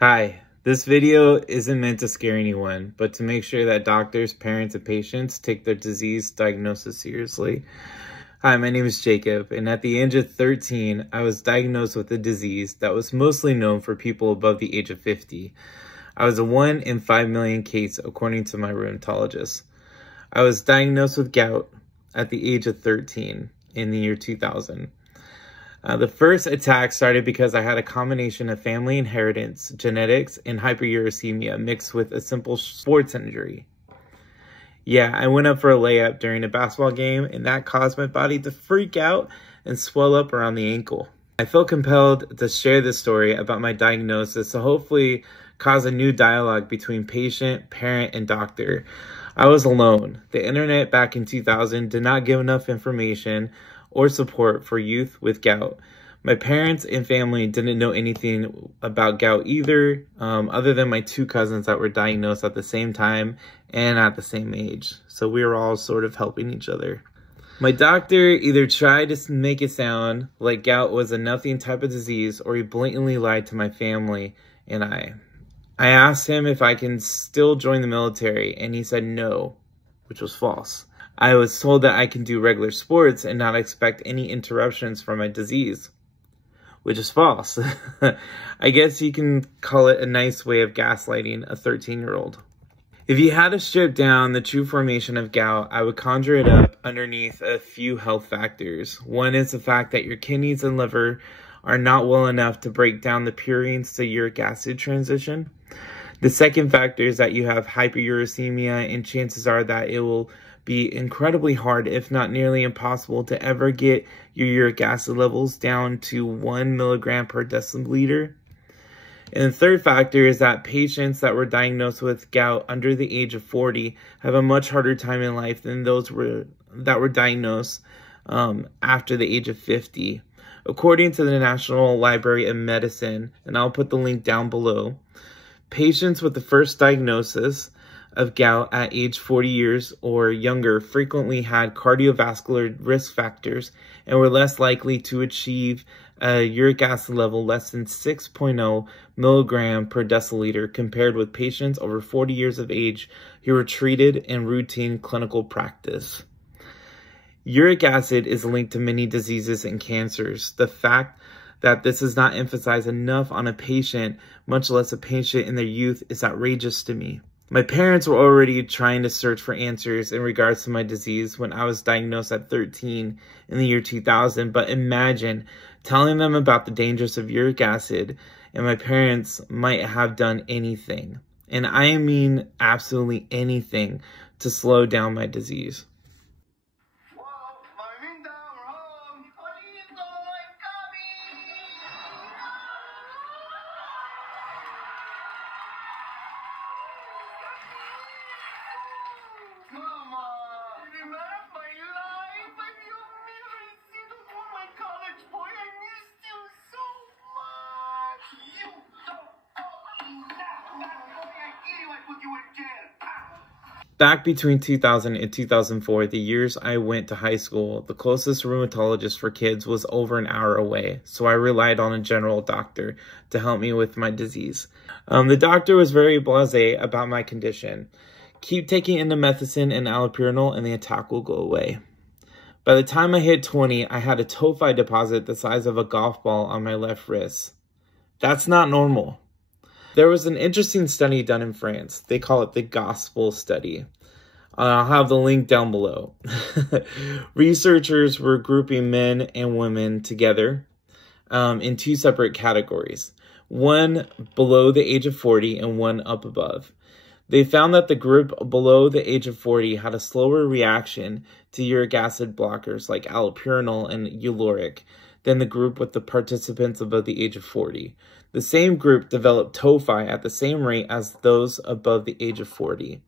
Hi, this video isn't meant to scare anyone, but to make sure that doctors, parents, and patients take their disease diagnosis seriously. Hi, my name is Jacob, and at the age of 13, I was diagnosed with a disease that was mostly known for people above the age of 50. I was a 1 in 5 million case, according to my rheumatologist. I was diagnosed with gout at the age of 13 in the year 2000. The first attack started because I had a combination of family inheritance, genetics, and hyperuricemia mixed with a simple sports injury. Yeah, I went up for a layup during a basketball game, and that caused my body to freak out and swell up around the ankle. I felt compelled to share this story about my diagnosis to hopefully cause a new dialogue between patient, parent, and doctor. I was alone. The internet back in 2000 did not give enough information or support for youth with gout. My parents and family didn't know anything about gout either, other than my 2 cousins that were diagnosed at the same time and at the same age. So we were all sort of helping each other. My doctor either tried to make it sound like gout was a nothing type of disease, or he blatantly lied to my family and I. I asked him if I can still join the military, and he said no, which was false. I was told that I can do regular sports and not expect any interruptions from my disease, which is false. I guess you can call it a nice way of gaslighting a 13-year-old. If you had to strip down the true formation of gout, I would conjure it up underneath a few health factors. One is the fact that your kidneys and liver are not well enough to break down the purines to uric acid transition. The second factor is that you have hyperuricemia, and chances are that it will be incredibly hard, if not nearly impossible, to ever get your uric acid levels down to 1 milligram per deciliter. And the third factor is that patients that were diagnosed with gout under the age of 40 have a much harder time in life than those that were diagnosed after the age of 50. According to the National Library of Medicine, and I'll put the link down below, patients with the first diagnosis of gout at age 40 years or younger frequently had cardiovascular risk factors and were less likely to achieve a uric acid level less than 6.0 milligram per deciliter compared with patients over 40 years of age who were treated in routine clinical practice. Uric acid is linked to many diseases and cancers. The fact that this is not emphasized enough on a patient, much less a patient in their youth, is outrageous to me. My parents were already trying to search for answers in regards to my disease when I was diagnosed at 13 in the year 2000, but imagine telling them about the dangers of uric acid, and my parents might have done anything, and I mean absolutely anything, to slow down my disease. Back between 2000 and 2004, the years I went to high school, the closest rheumatologist for kids was over an hour away, so I relied on a general doctor to help me with my disease. The doctor was very blasé about my condition. Keep taking indomethacin and allopurinol and the attack will go away. By the time I hit 20, I had a Tophi deposit the size of a golf ball on my left wrist. That's not normal. There was an interesting study done in France. They call it the Gospel Study. I'll have the link down below. Researchers were grouping men and women together in 2 separate categories. One below the age of 40 and one up above. They found that the group below the age of 40 had a slower reaction to uric acid blockers like allopurinol and Uloric than the group with the participants above the age of 40. The same group developed Tophi at the same rate as those above the age of 40.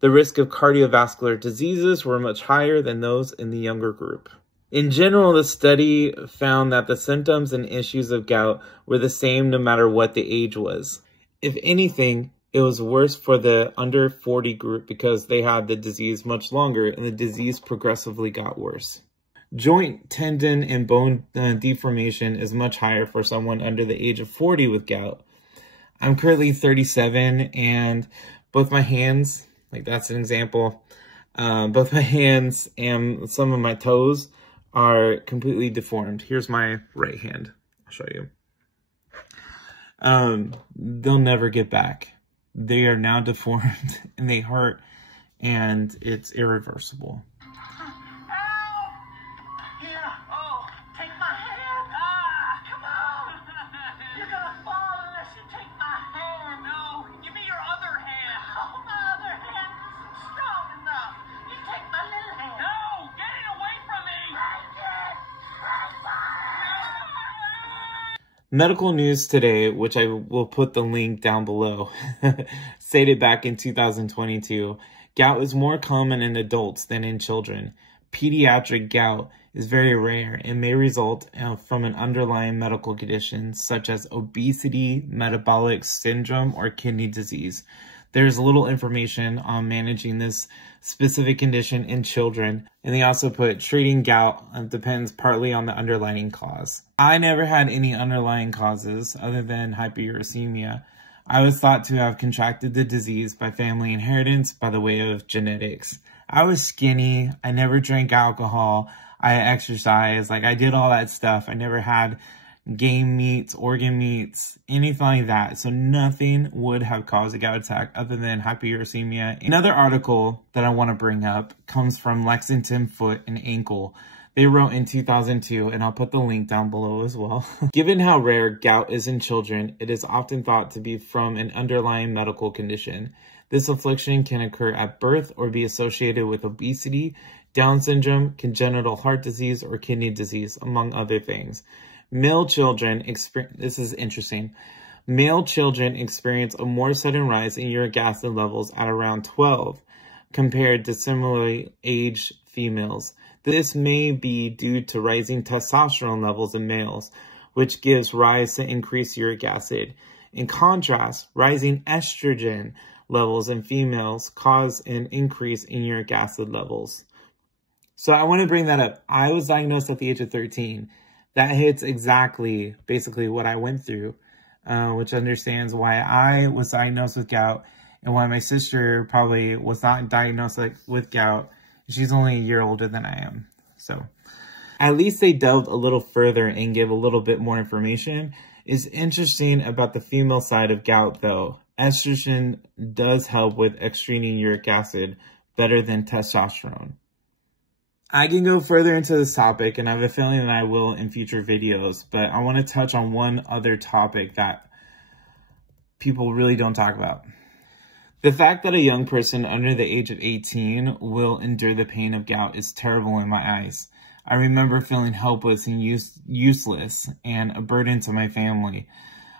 The risk of cardiovascular diseases were much higher than those in the younger group. In general, the study found that the symptoms and issues of gout were the same no matter what the age was. If anything, it was worse for the under 40 group because they had the disease much longer and the disease progressively got worse. Joint, tendon, and bone deformation is much higher for someone under the age of 40 with gout. I'm currently 37 and both my hands, like that's an example, both my hands and some of my toes are completely deformed. Here's my right hand. I'll show you. They'll never get back. They are now deformed and they hurt and it's irreversible. Medical news today, which I will put the link down below, stated back in 2022, gout is more common in adults than in children. Pediatric gout is very rare and may result from an underlying medical condition such as obesity, metabolic syndrome, or kidney disease. There's little information on managing this specific condition in children. And they also put treating gout depends partly on the underlying cause. I never had any underlying causes other than hyperuricemia. I was thought to have contracted the disease by family inheritance by the way of genetics. I was skinny. I never drank alcohol. I exercised. Like I did all that stuff. I never had game meats, organ meats, anything like that. So nothing would have caused a gout attack other than hyperuricemia. Another article that I want to bring up comes from Lexington Foot and Ankle. They wrote in 2002, and I'll put the link down below as well. Given how rare gout is in children, it is often thought to be from an underlying medical condition. This affliction can occur at birth or be associated with obesity, Down syndrome, congenital heart disease, or kidney disease, among other things. Male children experience, this is interesting, male children experience a more sudden rise in uric acid levels at around 12 compared to similarly aged females. This may be due to rising testosterone levels in males, which gives rise to increased uric acid. In contrast, rising estrogen levels in females cause an increase in uric acid levels. So I want to bring that up. I was diagnosed at the age of 13. That hits exactly basically what I went through, which understands why I was diagnosed with gout and why my sister probably was not diagnosed with gout. She's only a year older than I am. So at least they delved a little further and gave a little bit more information. It's interesting about the female side of gout though. Estrogen does help with excreting uric acid better than testosterone. I can go further into this topic, and I have a feeling that I will in future videos, but I want to touch on one other topic that people really don't talk about. The fact that a young person under the age of 18 will endure the pain of gout is terrible in my eyes. I remember feeling helpless and useless and a burden to my family.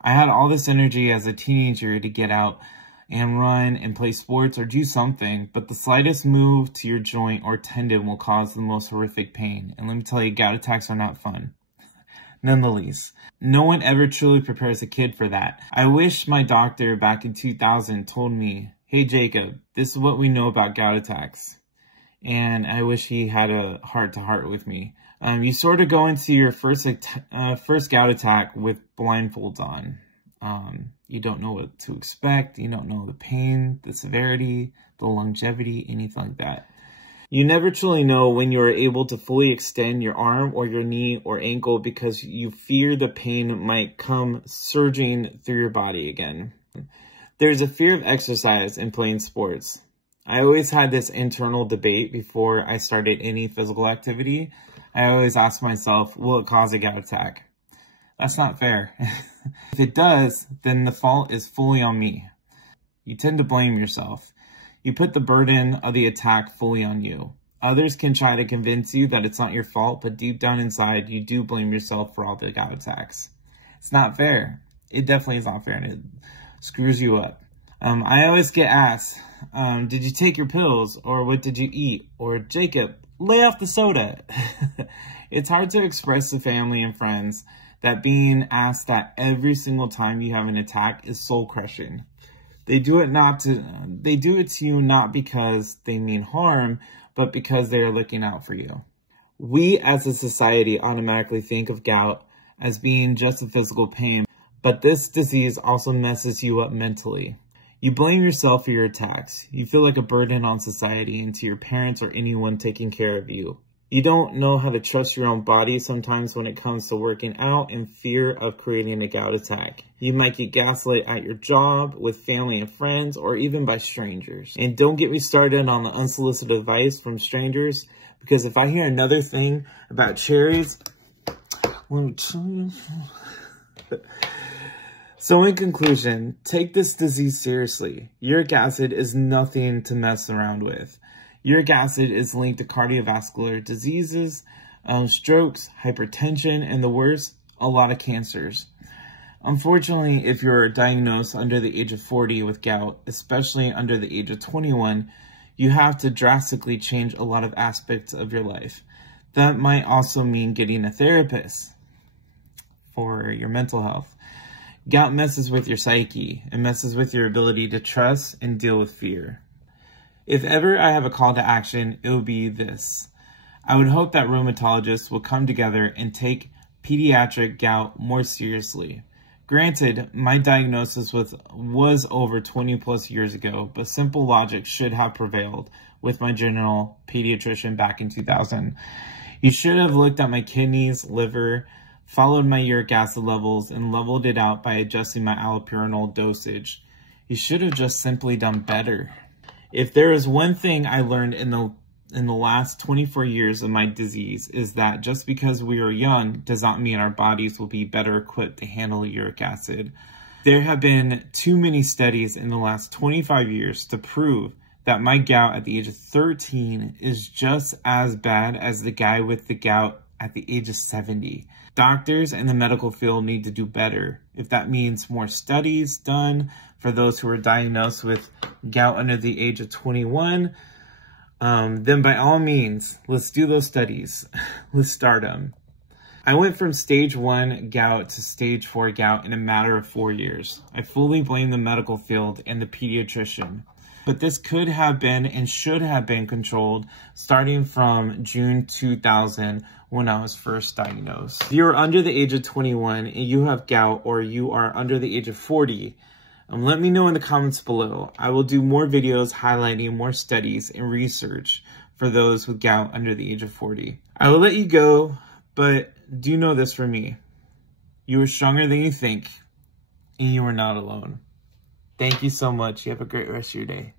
I had all this energy as a teenager to get out and run and play sports or do something, but the slightest move to your joint or tendon will cause the most horrific pain. And let me tell you, gout attacks are not fun. None the least. No one ever truly prepares a kid for that. I wish my doctor back in 2000 told me, hey Jacob, this is what we know about gout attacks. And I wish he had a heart-to-heart with me. You sort of go into your first gout attack with blindfolds on. You don't know what to expect. You don't know the pain, the severity, the longevity, anything like that. You never truly know when you are able to fully extend your arm or your knee or ankle because you fear the pain might come surging through your body again. There's a fear of exercise in playing sports. I always had this internal debate before I started any physical activity. I always ask myself, will it cause a gout attack? That's not fair. If it does, then the fault is fully on me. You tend to blame yourself. You put the burden of the attack fully on you. Others can try to convince you that it's not your fault, but deep down inside, you do blame yourself for all the gout attacks. It's not fair. It definitely is not fair, and it screws you up. I always get asked, did you take your pills? Or what did you eat? Or Jacob, lay off the soda. It's hard to express to family and friends that being asked that every single time you have an attack is soul crushing. They do it to you not because they mean harm, but because they are looking out for you. We as a society automatically think of gout as being just a physical pain, But this disease also messes you up mentally. You blame yourself for your attacks. You feel like a burden on society and to your parents or anyone taking care of you. You don't know how to trust your own body sometimes when it comes to working out in fear of creating a gout attack. You might get gaslit at your job, with family and friends, or even by strangers. And don't get me started on the unsolicited advice from strangers, because if I hear another thing about cherries, let me tell you. So in conclusion, take this disease seriously. Uric acid is nothing to mess around with. Uric acid is linked to cardiovascular diseases, strokes, hypertension, and the worst, a lot of cancers. Unfortunately, if you're diagnosed under the age of 40 with gout, especially under the age of 21, you have to drastically change a lot of aspects of your life. That might also mean getting a therapist for your mental health. Gout messes with your psyche. It messes with your ability to trust and deal with fear. If ever I have a call to action, it will be this. I would hope that rheumatologists will come together and take pediatric gout more seriously. Granted, my diagnosis was over 20 plus years ago, but simple logic should have prevailed with my general pediatrician back in 2000. You should have looked at my kidneys, liver, followed my uric acid levels, and leveled it out by adjusting my allopurinol dosage. You should have just simply done better. If there is one thing I learned in the last 24 years of my disease, is that just because we are young does not mean our bodies will be better equipped to handle uric acid. There have been too many studies in the last 25 years to prove that my gout at the age of 13 is just as bad as the guy with the gout at the age of 70. Doctors in the medical field need to do better. If that means more studies done for those who are diagnosed with gout under the age of 21, then by all means, let's do those studies. Let's start them. I went from stage 1 gout to stage 4 gout in a matter of 4 years. I fully blame the medical field and the pediatrician. But this could have been and should have been controlled starting from June 2000 when I was first diagnosed. If you're under the age of 21 and you have gout, or you are under the age of 40, let me know in the comments below. I will do more videos highlighting more studies and research for those with gout under the age of 40. I will let you go, but do know this for me. You are stronger than you think, and you are not alone. Thank you so much. You have a great rest of your day.